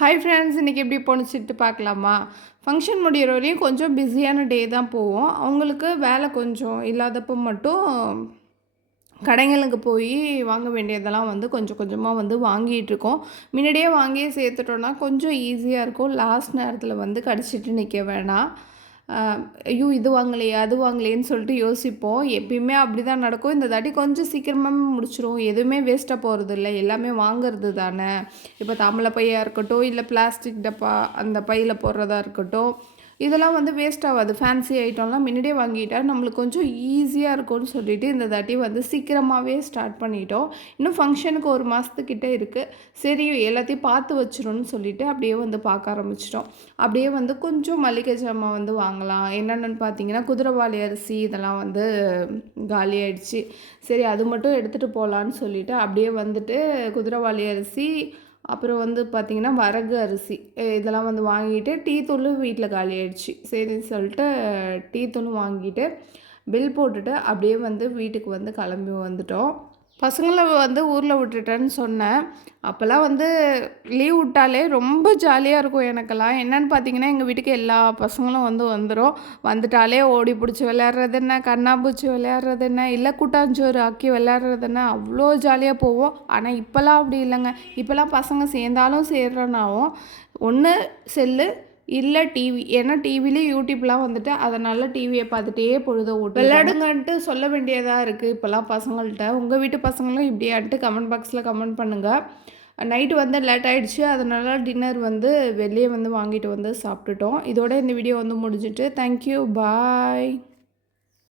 Hi friends, இன்றைக்கி எப்படி போணுச்சுட்டு பார்க்கலாமா? ஃபங்க்ஷன் முடிகிற வரையும் கொஞ்சம் பிஸியான டே தான் போவோம். அவங்களுக்கு வேலை கொஞ்சம் இல்லாதப்போ மட்டும் கடைங்களுக்கு போய் வாங்க வேண்டியதெல்லாம் வந்து கொஞ்சம் கொஞ்சமாக வந்து வாங்கிட்டுருக்கோம். முன்னாடியே வாங்கியே சேர்த்துட்டோன்னா கொஞ்சம் ஈஸியாக இருக்கும். லாஸ்ட் நேரத்தில் வந்து கடிச்சிட்டு நிற்க வேணாம். ஐயோ இது வாங்கலையே அது வாங்கலையேன்னு சொல்லிட்டு யோசிப்போம். எப்பயுமே அப்படி தான் நடக்கும். இந்த தாட்டி கொஞ்சம் சீக்கிரமாகவே முடிச்சிருவோம். எதுவுமே வேஸ்ட்டாக போகிறதில்ல, எல்லாமே வாங்கிறது தானே. இப்போ தாம்பூல பையாக இருக்கட்டும், இல்லை பிளாஸ்டிக் டப்பா அந்த பையில் போடுறதா இருக்கட்டும், இதெல்லாம் வந்து வேஸ்ட் ஆகாது. ஃபேன்சி ஐட்டம்லாம் முன்னாடியே வாங்கிட்டா நம்மளுக்கு கொஞ்சம் ஈஸியாக இருக்கும்னு சொல்லிட்டு இந்த தாட்டி வந்து சீக்கிரமாகவே ஸ்டார்ட் பண்ணிட்டோம். இன்னும் ஃபங்க்ஷனுக்கு 1 மாதத்துக்கிட்ட இருக்குது. சரி எல்லாத்தையும் பார்த்து வச்சிடணும்னு சொல்லிட்டு அப்படியே வந்து பார்க்க ஆரம்பிச்சிட்டோம். அப்படியே வந்து கொஞ்சம் மளிகை ஜாமான் வந்து வாங்கலாம். என்னென்னு பார்த்தீங்கன்னா, குதிரைவாலி அரிசி இதெல்லாம் வந்து காலி ஆயிடுச்சு. சரி அது மட்டும் எடுத்துகிட்டு போகலான்னு சொல்லிட்டு அப்படியே வந்துட்டு குதிரைவாலி அரிசி, அப்புறம் வந்து பார்த்திங்கன்னா வரகு அரிசி இதெல்லாம் வந்து வாங்கிட்டு, டீ தூளும் வீட்டில் காலி ஆயிடுச்சு. சரின்னு சொல்லிட்டு டீ தூளும் வாங்கிட்டு பில் போட்டுட்டு அப்படியே வந்து வீட்டுக்கு வந்து கிளம்பி வந்துட்டோம். பசங்களை வந்து ஊரில் விட்டுட்டேன்னு சொன்னேன். அப்போல்லாம் வந்து லீவ் விட்டாலே ரொம்ப ஜாலியாக இருக்கும் எனக்கெல்லாம். என்னென்னு பார்த்தீங்கன்னா, எங்கள் வீட்டுக்கு எல்லா பசங்களும் வந்து வந்துடும். வந்துட்டாலே ஓடி பிடிச்சி விளையாடுறது என்ன, கண்ணாம்பூச்சி விளையாடுறது என்ன, இல்லை கூட்டாஞ்சோறு ஆக்கி விளையாடுறது என்ன, அவ்வளோ ஜாலியாக போவோம். ஆனால் இப்போல்லாம் அப்படி இல்லைங்க. இப்போல்லாம் பசங்க சேர்ந்தாலும் சேர்றனாவும் ஒன்று செல்லு இல்லை டிவி. ஏன்னா டிவிலேயும் யூடியூப்லாம் வந்துட்டு அதனால் டிவியை பார்த்துட்டே பொழுத ஓட்டு விளையாடுங்கன்ட்டு சொல்ல வேண்டியதாக இருக்குது இப்போல்லாம் பசங்கள்கிட்ட. உங்கள் வீட்டு பசங்களும் இப்படியான்ட்டு கமெண்ட் பாக்ஸில் கமெண்ட் பண்ணுங்கள். நைட்டு வந்து லேட் ஆகிடுச்சு, அதனால டின்னர் வந்து வெளியே வந்து வாங்கிட்டு வந்து சாப்பிட்டுட்டோம். இதோட இந்த வீடியோ வந்து முடிஞ்சிட்டு தேங்க்யூ பாய்.